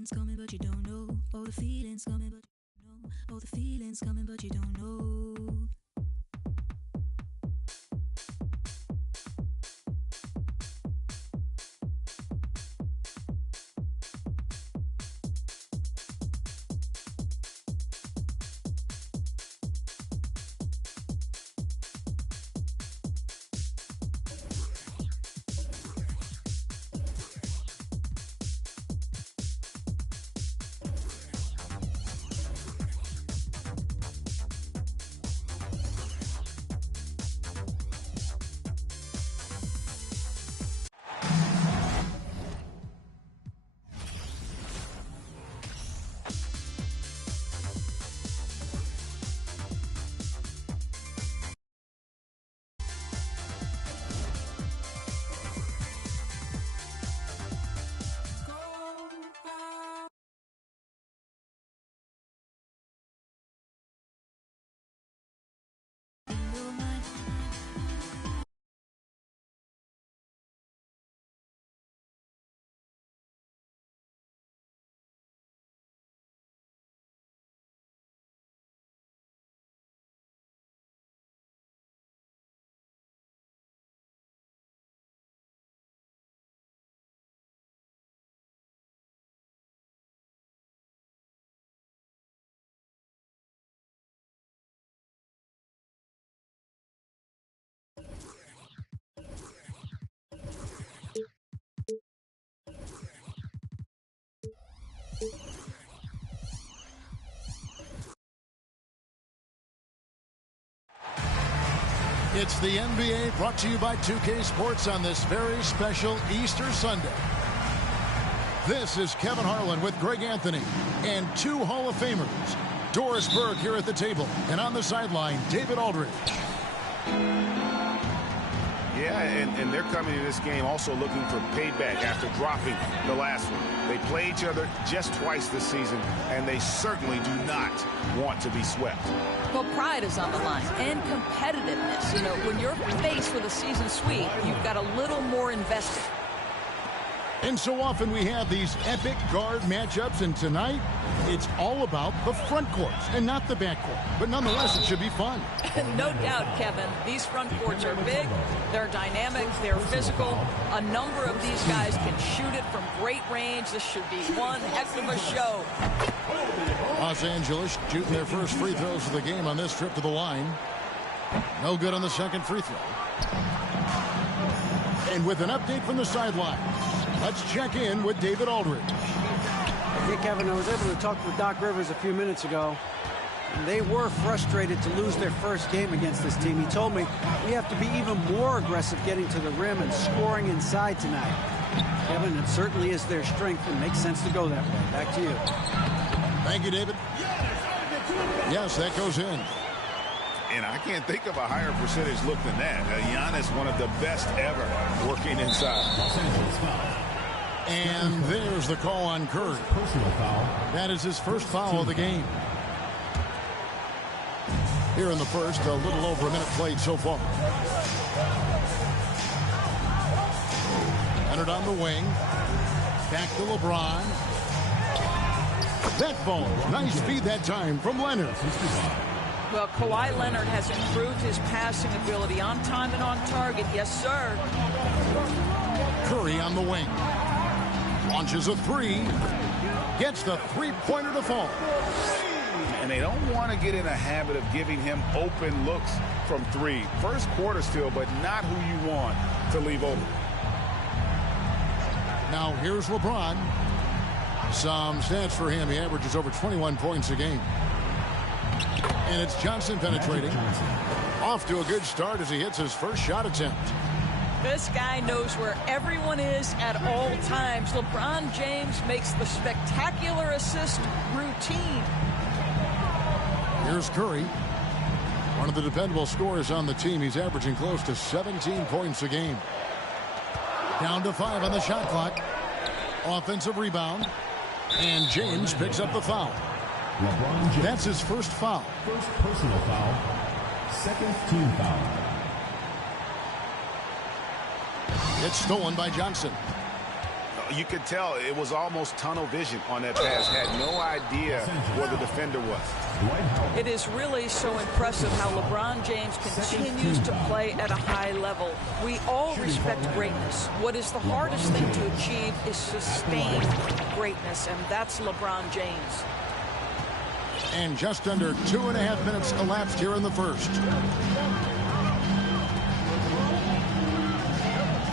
feeling's coming, but you don't know. Oh, the feeling's coming, but you don't know. Oh, the feeling's coming, but you don't know. It's the NBA brought to you by 2K Sports on this very special Easter Sunday. This is Kevin Harlan with Greg Anthony and two Hall of Famers. Doris Burke here at the table, and on the sideline, David Aldridge. Yeah, and they're coming to this game also looking for payback after dropping the last one. They play each other just twice this season, and they certainly do not want to be swept. Well, pride is on the line, and competitiveness. You know, when you're faced with a season sweep, you've got a little more invested. And so often we have these epic guard matchups, and tonight it's all about the front courts and not the back court. But nonetheless, it should be fun. No doubt, Kevin. These front courts are big, they're dynamic, they're physical. A number of these guys can shoot it from great range. This should be one heck of a show. Los Angeles shooting their first free throws of the game on this trip to the line. No good on the second free throw. And with an update from the sideline, let's check in with David Aldridge. Hey, Kevin, I was able to talk with Doc Rivers a few minutes ago. And they were frustrated to lose their first game against this team. He told me we have to be even more aggressive getting to the rim and scoring inside tonight. Kevin, it certainly is their strength and makes sense to go that way. Back to you. Thank you, David. Yes, that goes in. And I can't think of a higher percentage look than that. Giannis, one of the best ever working inside. And there's the call on Curry. Personal foul. That is his first foul of the game. Here in the first, a little over a minute played so far. Leonard on the wing. Back to LeBron. That ball. Nice feed that time from Leonard. Well, Kawhi Leonard has improved his passing ability on time and on target. Yes, sir. Curry on the wing. Launches a three. Gets the three-pointer to fall. And they don't want to get in a habit of giving him open looks from three. First quarter still, but not who you want to leave open. Now here's LeBron. Some stats for him. He averages over 21 points a game. And it's Johnson penetrating. Off to a good start as he hits his first shot attempt. This guy knows where everyone is at all times. LeBron James makes the spectacular assist routine. Here's Curry. One of the dependable scorers on the team. He's averaging close to 17 points a game. Down to 5 on the shot clock. Offensive rebound. And James picks up the foul. LeBron James. That's his first foul. First personal foul. Second team foul. It's stolen by Johnson. You could tell it was almost tunnel vision on that pass. Had no idea where the defender was. It is really so impressive how LeBron James continues to play at a high level. We all respect greatness. What is the hardest thing to achieve is sustained greatness, and that's LeBron James. And just under 2.5 minutes elapsed here in the first.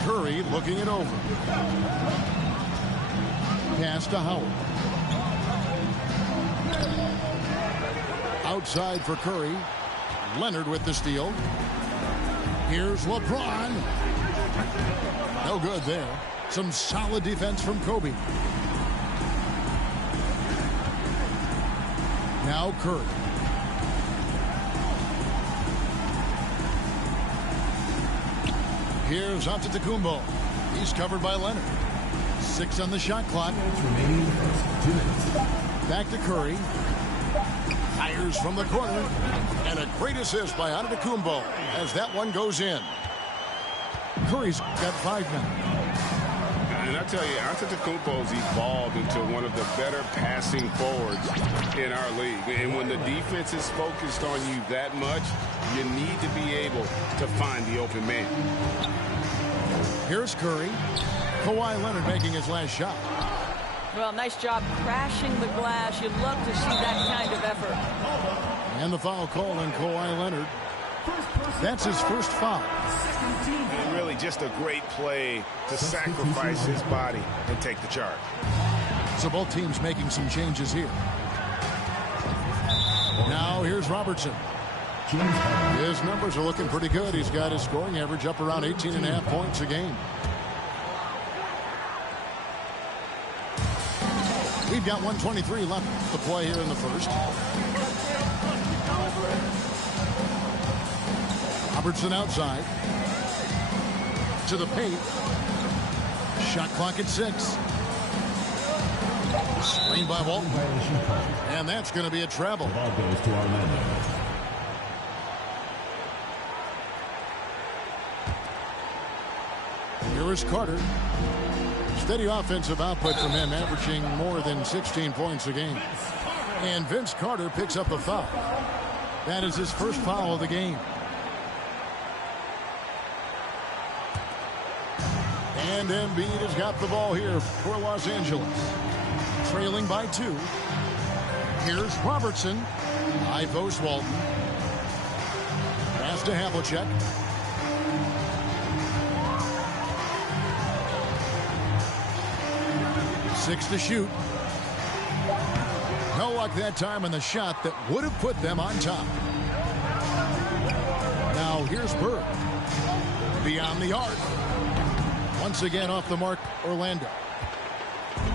Curry looking it over. Pass to Howard. Outside for Curry. Leonard with the steal. Here's LeBron. No good there. Some solid defense from Kobe. Now Curry. Here's Antetokounmpo. He's covered by Leonard. 6 on the shot clock. Back to Curry. Fires from the corner. And a great assist by Antetokounmpo as that one goes in. Curry's got 5 now. And I tell you, Antetokounmpo's evolved into one of the better passing forwards in our league. And when the defense is focused on you that much, you need to be able to find the open man. Here's Curry. Kawhi Leonard making his last shot. Well, nice job crashing the glass. You'd love to see that kind of effort. And the foul call on Kawhi Leonard. That's his first foul. And really just a great play to sacrifice his body and take the charge. So both teams making some changes here. Now here's Robertson. His numbers are looking pretty good. He's got his scoring average up around 18.5 points a game. We've got 1:23 left to play here in the first. Robertson outside. To the paint. Shot clock at 6. Screen by Walton. And that's going to be a travel. Ball goes to Orlando. Here is Carter. Steady offensive output from him, averaging more than 16 points a game. And Vince Carter picks up a foul. That is his first foul of the game. And Embiid has got the ball here for Los Angeles. Trailing by 2. Here's Robertson. High post Walton. Pass to Havlicek. Six to shoot. No luck that time on the shot that would have put them on top. Now here's Bird. Beyond the arc. Once again off the mark, Orlando.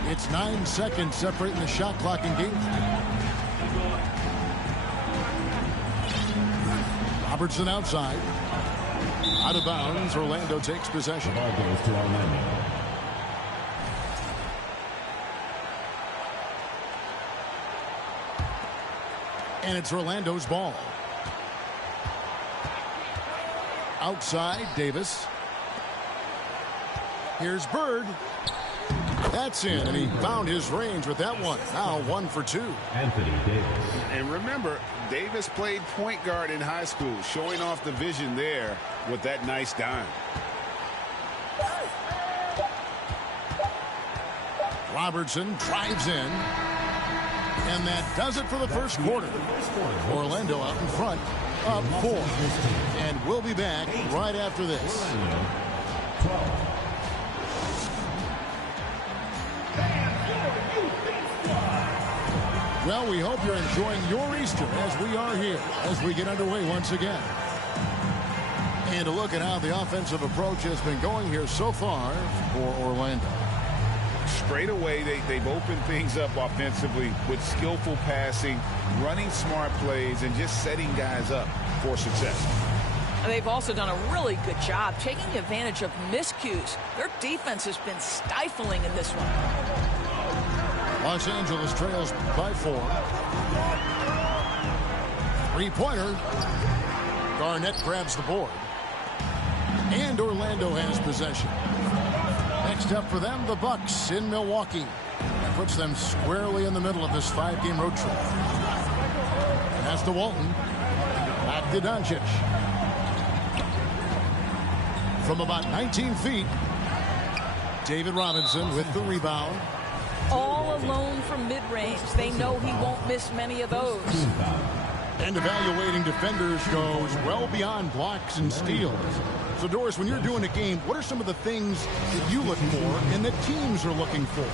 It's 9 seconds separating the shot clock and game. Robertson outside. Out of bounds. Orlando takes possession. The ball goes to Orlando. And it's Orlando's ball. Outside, Davis. Here's Bird. That's in, and he found his range with that one. Now 1 for 2. Anthony Davis. And remember, Davis played point guard in high school, showing off the vision there with that nice dime. Robertson drives in. And that does it for the first quarter. Orlando out in front, up 4. And we'll be back right after this. Well, we hope you're enjoying your Easter as we are here as we get underway once again. And a look at how the offensive approach has been going here so far for Orlando. Straight away, they've opened things up offensively with skillful passing, running smart plays, and just setting guys up for success. They've also done a really good job taking advantage of miscues. Their defense has been stifling in this one. Los Angeles trails by 4. 3-pointer. Garnett grabs the board. And Orlando has possession. Next up for them, the Bucks in Milwaukee. That puts them squarely in the middle of this 5-game road trip. Pass to Walton. Back to Doncic. From about 19 feet, David Robinson with the rebound. All alone from mid-range. They know he won't miss many of those. And evaluating defenders goes well beyond blocks and steals. So, Doris, when you're doing a game, what are some of the things that you look for and that teams are looking for?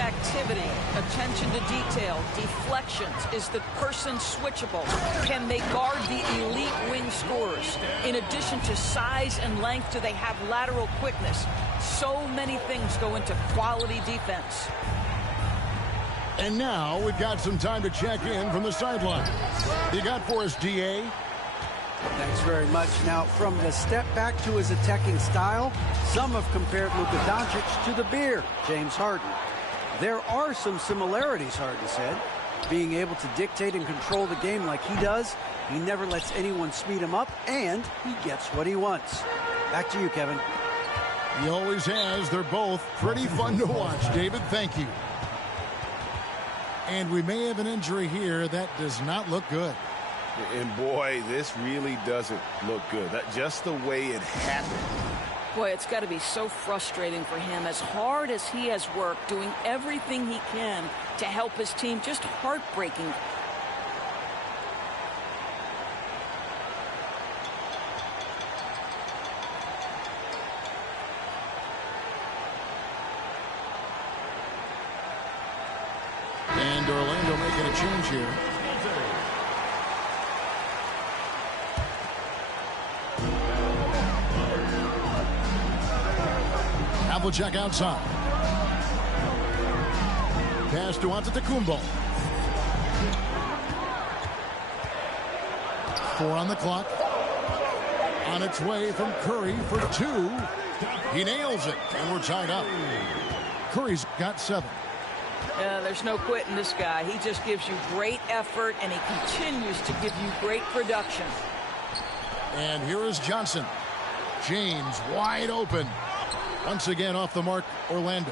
Activity, attention to detail, deflections. Is the person switchable? Can they guard the elite wing scorers? In addition to size and length, do they have lateral quickness? So many things go into quality defense. And now we've got some time to check in from the sideline. You got for us, D.A.? Thanks very much. Now, from the step back to his attacking style, some have compared Luka Doncic to the Bear, James Harden. There are some similarities, Harden said. Being able to dictate and control the game like he does, he never lets anyone speed him up, and he gets what he wants. Back to you, Kevin. He always has. They're both pretty fun to watch. David, thank you. And we may have an injury here that does not look good. And boy, this really doesn't look good. Just the way it happened. Boy, it's got to be so frustrating for him. As hard as he has worked, doing everything he can to help his team, just heartbreaking. And Orlando making a change here. Havlicek outside. Pass to Antetokounmpo. 4 on the clock. On its way from Curry for 2. He nails it, and we're tied up. Curry's got 7. There's no quitting this guy. He just gives you great effort, and he continues to give you great production. And here is Johnson. James wide open. Once again off the mark, Orlando.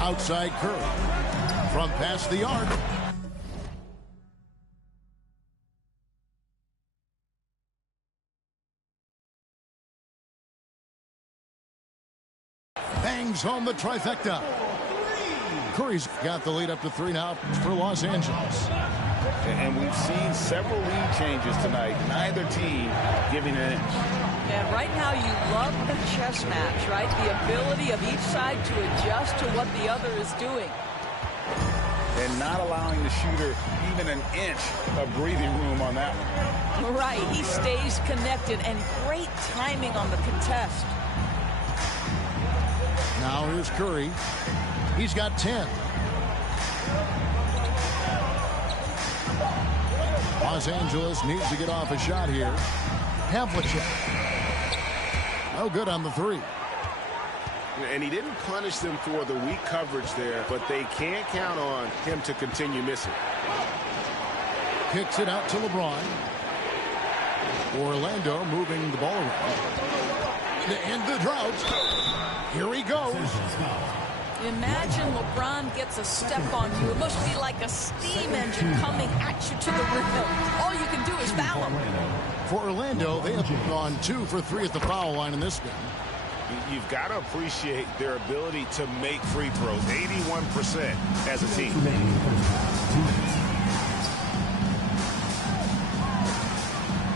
Outside Curry. From past the arc. Bangs home the trifecta. Curry's got the lead up to 3 now for Los Angeles. And we've seen several lead changes tonight. Neither team giving an inch. And right now you love the chess match, right? The ability of each side to adjust to what the other is doing. And not allowing the shooter even an inch of breathing room on that one. Right, he stays connected, and great timing on the contest. Now here's Curry. He's got 10. Los Angeles needs to get off a shot here. Havlicek. No good on the 3. And he didn't punish them for the weak coverage there, but they can't count on him to continue missing. Kicks it out to LeBron. Orlando moving the ball around. To end the drought. Here he goes. Imagine LeBron gets a step on you. It must be like a steam engine coming at you to the rim. All you can do is foul him. For Orlando, they have gone 2 for 3 at the foul line in this game. You've got to appreciate their ability to make free throws. 81% as a team.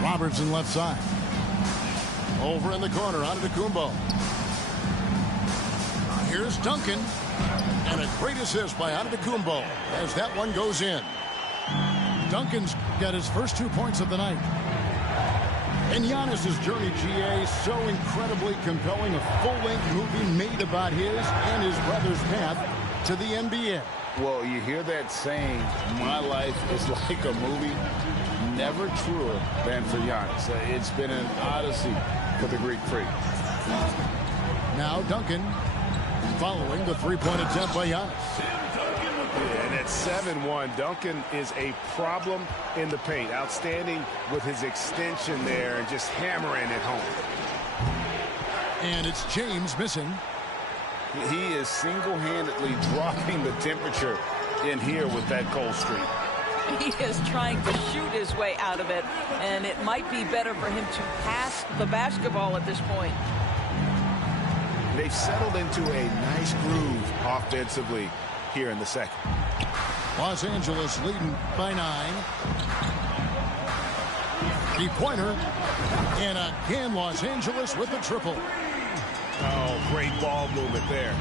Robertson left side. Over in the corner, Antetokounmpo. Here's Duncan. And a great assist by Antetokounmpo as that one goes in. Duncan's got his first 2 points of the night. And Giannis's journey, GA, so incredibly compelling. A full-length movie made about his and his brother's path to the NBA. Well, you hear that saying, my life is like a movie. Never truer than for Giannis. It's been an odyssey for the Greek freak. Now Duncan following the 3-point attempt by Giannis. Yeah, and at 7-1, Duncan is a problem in the paint. Outstanding with his extension there and just hammering it home. And it's James missing. He is single-handedly dropping the temperature in here with that cold streak. He is trying to shoot his way out of it, and it might be better for him to pass the basketball at this point. They've settled into a nice groove offensively here in the second. Los Angeles leading by 9. Three-pointer. And again, Los Angeles with the triple. Oh, great ball movement there.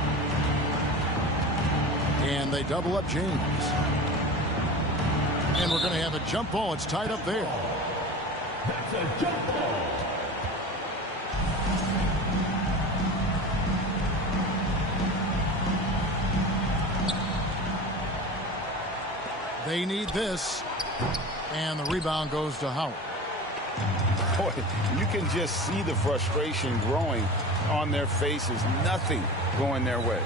And they double up James. And we're going to have a jump ball. It's tied up there. That's a jump ball. They need this. And the rebound goes to Howard. Boy, you can just see the frustration growing on their faces. Nothing going their way.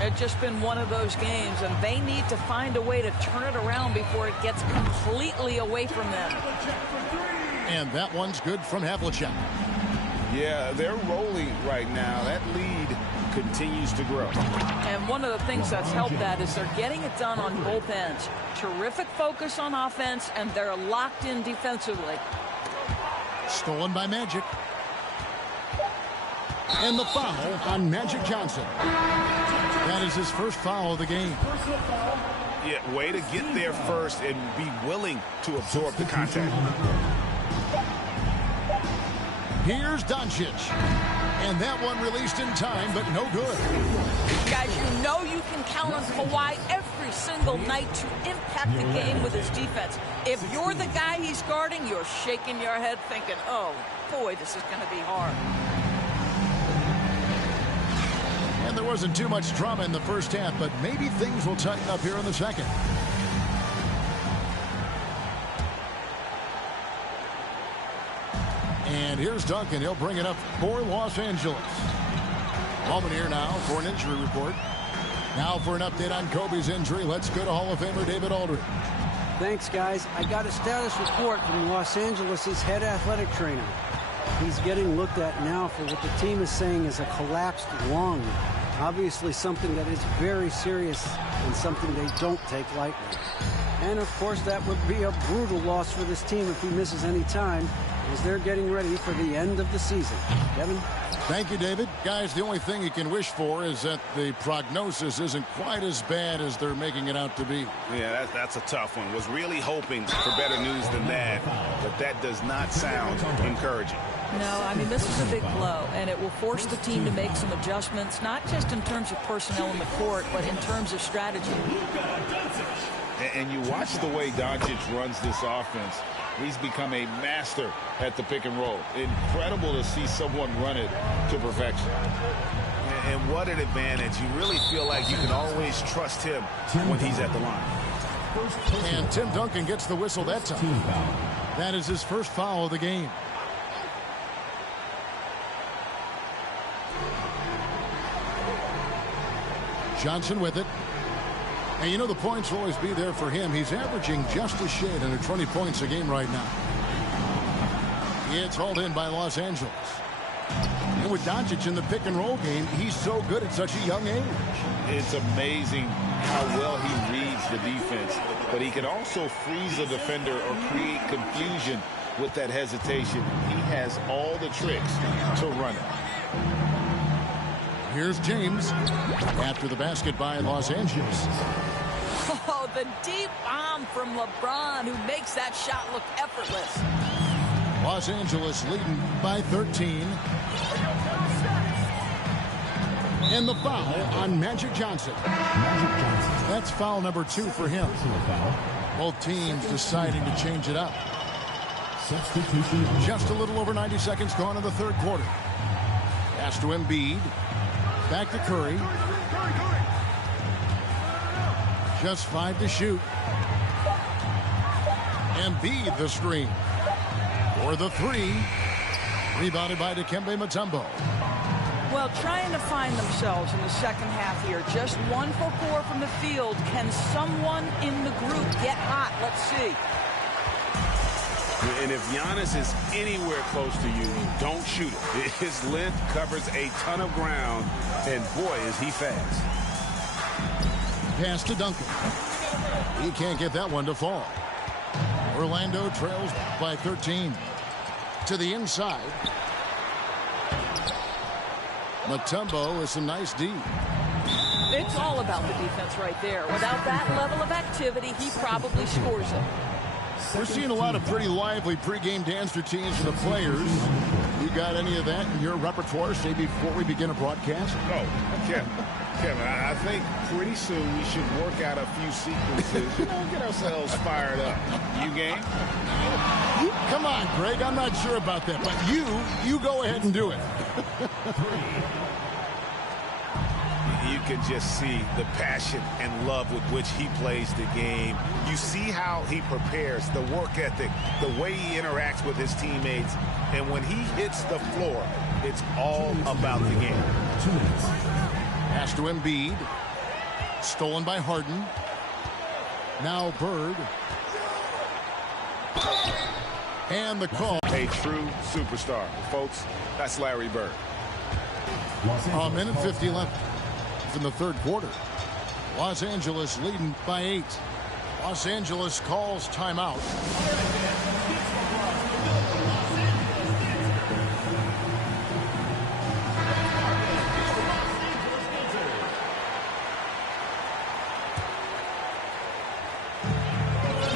It's just been one of those games, and they need to find a way to turn it around before it gets completely away from them. And that one's good from Havlicek. Yeah, they're rolling right now. That lead continues to grow. And one of the things that's helped that is they're getting it done on both ends. Terrific focus on offense, and they're locked in defensively. Stolen by Magic. And the foul on Magic Johnson. That is his first foul of the game. Yeah, way to get there first and be willing to absorb the contact. Here's Doncic. And that one released in time, but no good. Guys, you know you can count on Kawhi every single night to impact the game with his defense. If you're the guy he's guarding, you're shaking your head thinking, oh, boy, this is going to be hard. And there wasn't too much drama in the first half, but maybe things will tighten up here in the second. And here's Duncan. He'll bring it up for Los Angeles. Moment here now for an injury report. Now for an update on Kobe's injury, let's go to Hall of Famer David Aldridge. Thanks, guys. I got a status report from Los Angeles' head athletic trainer. He's getting looked at now for what the team is saying is a collapsed lung. Obviously something that is very serious and something they don't take lightly. And, of course, that would be a brutal loss for this team if he misses any time, as they're getting ready for the end of the season. Kevin? Thank you, David. Guys, the only thing you can wish for is that the prognosis isn't quite as bad as they're making it out to be. Yeah, that's a tough one. Was really hoping for better news than that, but that does not sound encouraging. No, I mean, this is a big blow, and it will force the team to make some adjustments, not just in terms of personnel in the court, but in terms of strategy. And you watch the way Doncic runs this offense. He's become a master at the pick and roll. Incredible to see someone run it to perfection. And what an advantage. You really feel like you can always trust him when he's at the line. And Tim Duncan gets the whistle that time. That is his first foul of the game. Johnson with it. And you know the points will always be there for him. He's averaging just a shade under 20 points a game right now. It's hauled in by Los Angeles. And with Doncic in the pick and roll game, he's so good at such a young age. It's amazing how well he reads the defense. But he can also freeze a defender or create confusion with that hesitation. He has all the tricks to run it. Here's James after the basket by Los Angeles. Oh, the deep bomb from LeBron, who makes that shot look effortless. Los Angeles leading by 13. And the foul on Magic Johnson. That's foul number 2 for him. Both teams deciding to change it up. Just a little over 90 seconds gone in the third quarter. Pass to Embiid. Back to Curry. Just 5 to shoot. Embiid the screen. For the 3. Rebounded by Dikembe Mutombo. Well, trying to find themselves in the second half here. Just 1 for 4 from the field. Can someone in the group get hot? Let's see. And if Giannis is anywhere close to you, don't shoot it. His length covers a ton of ground, and boy, is he fast. Pass to Duncan. He can't get that one to fall. Orlando trails by 13. To the inside. Mutombo with some nice D. It's all about the defense right there. Without that level of activity, he probably scores it. We're seeing a lot of pretty lively pregame dance routines for the players. You got any of that in your repertoire, say, before we begin a broadcast? Oh, Kevin, I think pretty soon we should work out a few sequences, get ourselves fired up. You game? Come on, Greg. I'm not sure about that, but you go ahead and do it. You can just see the passion and love with which he plays the game. You see how he prepares, the work ethic, the way he interacts with his teammates. And when he hits the floor, it's all about the game. Pass to Embiid. Stolen by Harden. Now Bird. And the call. A true superstar. Folks, that's Larry Bird. A minute 50 left in the third quarter. Los Angeles leading by 8. Los Angeles calls timeout.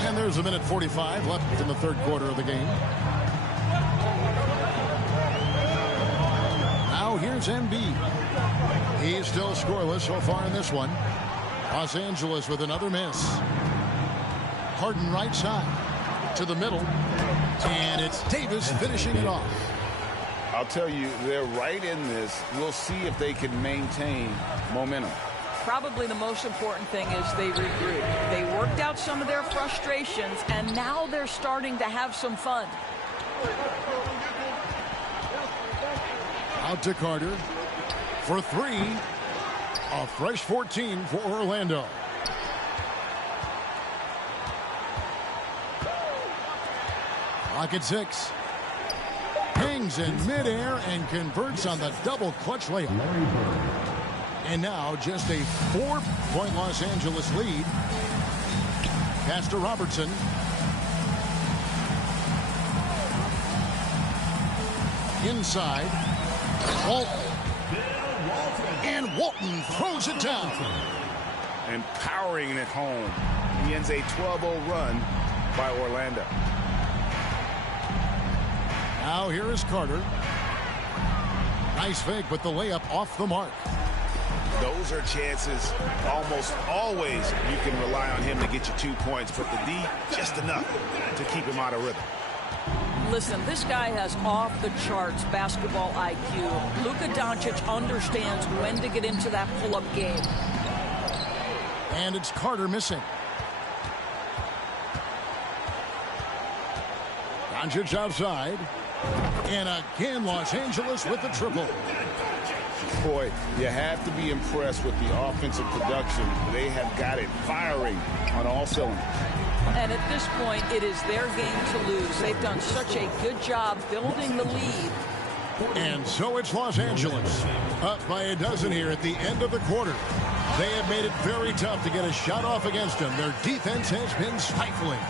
And there's a minute 45 left in the third quarter of the game. Now here's Embiid. He's still scoreless so far in this one. Los Angeles with another miss. Harden right side to the middle. And it's Davis finishing it off. I'll tell you, they're right in this. We'll see if they can maintain momentum. Probably the most important thing is they regrouped. They worked out some of their frustrations, and now they're starting to have some fun. Out to Carter for 3. A fresh 14 for Orlando. Clock at 6. Hangs in midair and converts on the double clutch layup. And now just a 4-point Los Angeles lead. Pass to Robertson. Inside. Walton. And Walton throws it down. And powering it home. He ends a 12-0 run by Orlando. Now here is Carter. Nice fake, but the layup off the mark. Those are chances almost always you can rely on him to get you 2 points, but the D, just enough to keep him out of rhythm. Listen, this guy has off-the-charts basketball IQ. Luka Doncic understands when to get into that pull-up game. And it's Carter missing. Doncic outside. And again, Los Angeles with the triple. Boy, you have to be impressed with the offensive production. They have got it firing on all cylinders. And at this point, it is their game to lose. They've done such a good job building the lead. And so it's Los Angeles up by a dozen here at the end of the quarter. They have made it very tough to get a shot off against them. Their defense has been stifling.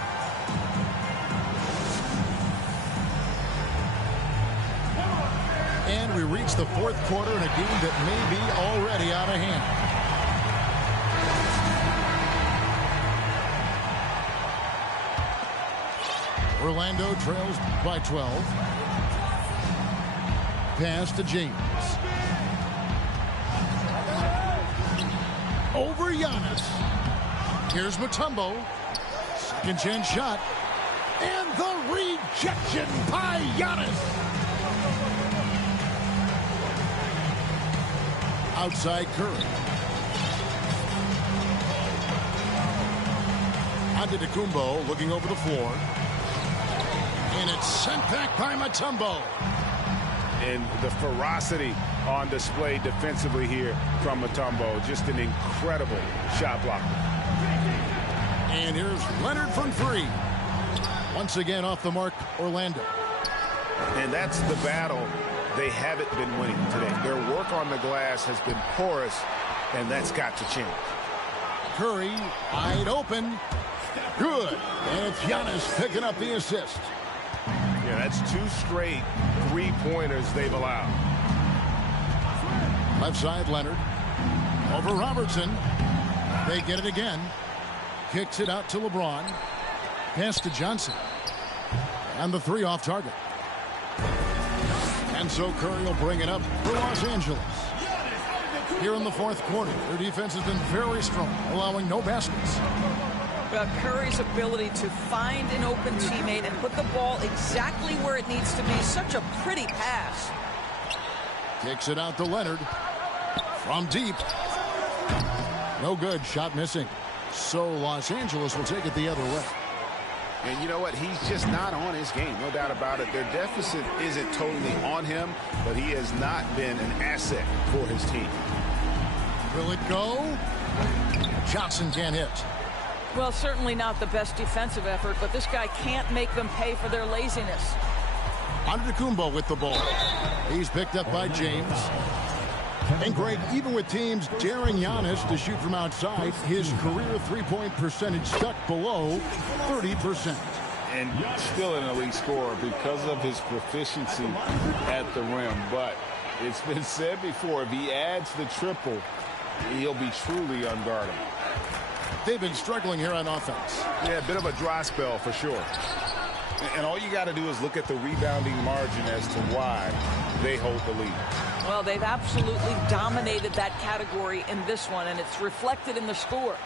And we reach the fourth quarter in a game that may be already out of hand. Orlando trails by 12. Pass to James. Over Giannis. Here's Mutombo. Second chance shot. And the rejection by Giannis. Outside Curry. Antetokounmpo looking over the floor. And it's sent back by Mutombo. And the ferocity on display defensively here from Mutombo. Just an incredible shot blocker. And here's Leonard from three. Once again off the mark, Orlando. And that's the battle they haven't been winning today. Their work on the glass has been porous, and that's got to change. Curry, wide open. Good. And it's Giannis picking up the assist. Yeah, that's 2 straight three-pointers they've allowed. Left side, Leonard. Over Robertson. They get it again. Kicks it out to LeBron. Pass to Johnson. And the 3 off target. And so Curry will bring it up for Los Angeles. Here in the fourth quarter, their defense has been very strong, allowing no baskets. Well, Curry's ability to find an open teammate and put the ball exactly where it needs to be. Such a pretty pass. Kicks it out to Leonard. From deep. No good. Shot missing. So Los Angeles will take it the other way. And you know what? He's just not on his game. No doubt about it. Their deficit isn't totally on him, but he has not been an asset for his team. Will it go? Johnson can't hit. Well, certainly not the best defensive effort, but this guy can't make them pay for their laziness. Antetokounmpo with the ball. He's picked up by James. And Greg, even with teams daring Giannis to shoot from outside, his career three-point percentage stuck below 30%. And still an elite scorer because of his proficiency at the rim. But it's been said before, if he adds the triple, he'll be truly unguardable. They've been struggling here on offense. Yeah, a bit of a dry spell for sure. And all you got to do is look at the rebounding margin as to why they hold the lead. Well, they've absolutely dominated that category in this one, and it's reflected in the score.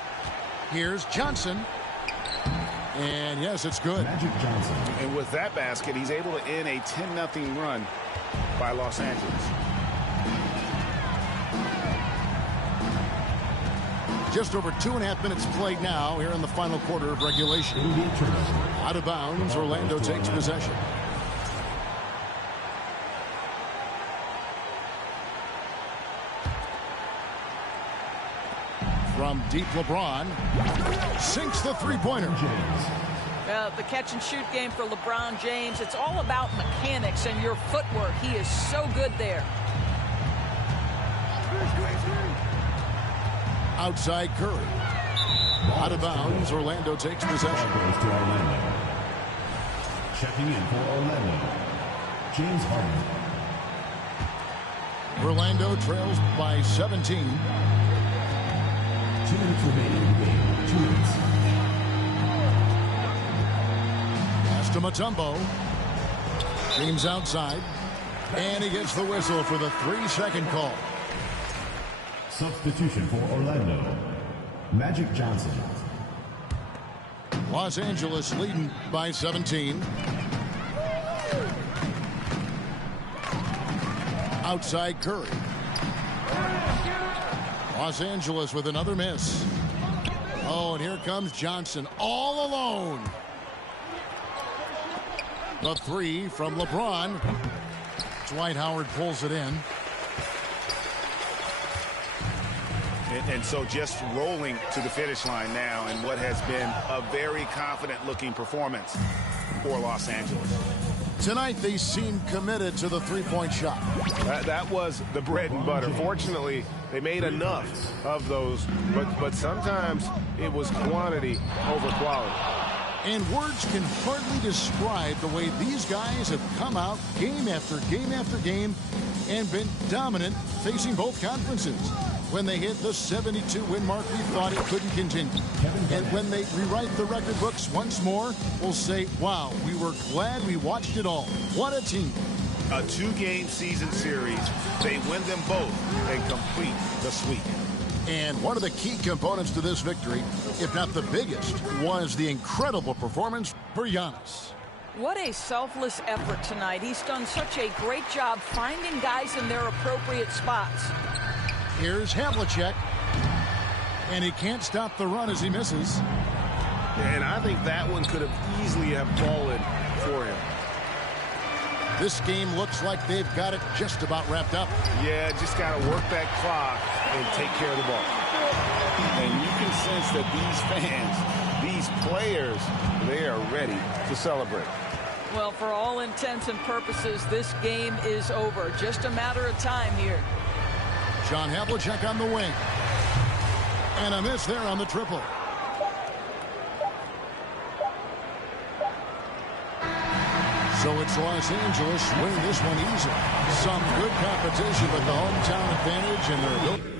Here's Johnson. And yes, it's good. Magic Johnson. And with that basket, he's able to end a 10-0 run by Los Angeles. Just over 2.5 minutes played now here in the final quarter of regulation. Out of bounds, Orlando takes possession. From deep, LeBron sinks the three-pointer. The catch-and-shoot game for LeBron James, it's all about mechanics and your footwork. He is so good there. Outside Curry. Out of bounds, Orlando takes possession. Checking in for Orlando, James Harden. Orlando trails by 17. 2 minutes remaining in the game. 2 minutes. Pass to Mutombo. James outside. And he gets the whistle for the 3-second call. Substitution for Orlando, Magic Johnson. Los Angeles leading by 17. Outside Curry. Los Angeles with another miss. Oh, and here comes Johnson all alone. The 3 from LeBron. Dwight Howard pulls it in. And so just rolling to the finish line now in what has been a very confident-looking performance for Los Angeles. Tonight, they seem committed to the three-point shot. That was the bread and butter. Fortunately, they made enough of those, but sometimes it was quantity over quality. And words can hardly describe the way these guys have come out game after game after game and been dominant facing both conferences. When they hit the 72-win mark, we thought it couldn't continue. And when they rewrite the record books once more, we'll say, wow, we were glad we watched it all. What a team. A 2-game season series. They win them both and complete the sweep. And one of the key components to this victory, if not the biggest, was the incredible performance for Giannis. What a selfless effort tonight. He's done such a great job finding guys in their appropriate spots. Here's Havlicek, and he can't stop the run as he misses. And I think that one could have easily have fallen for him. This game looks like they've got it just about wrapped up. Yeah, just got to work that clock and take care of the ball. And you can sense that these fans, these players, they are ready to celebrate. Well, for all intents and purposes, this game is over. Just a matter of time here. John Havlicek on the wing. And a miss there on the triple. So it's Los Angeles winning this one easily. Some good competition, but the hometown advantage and their ability.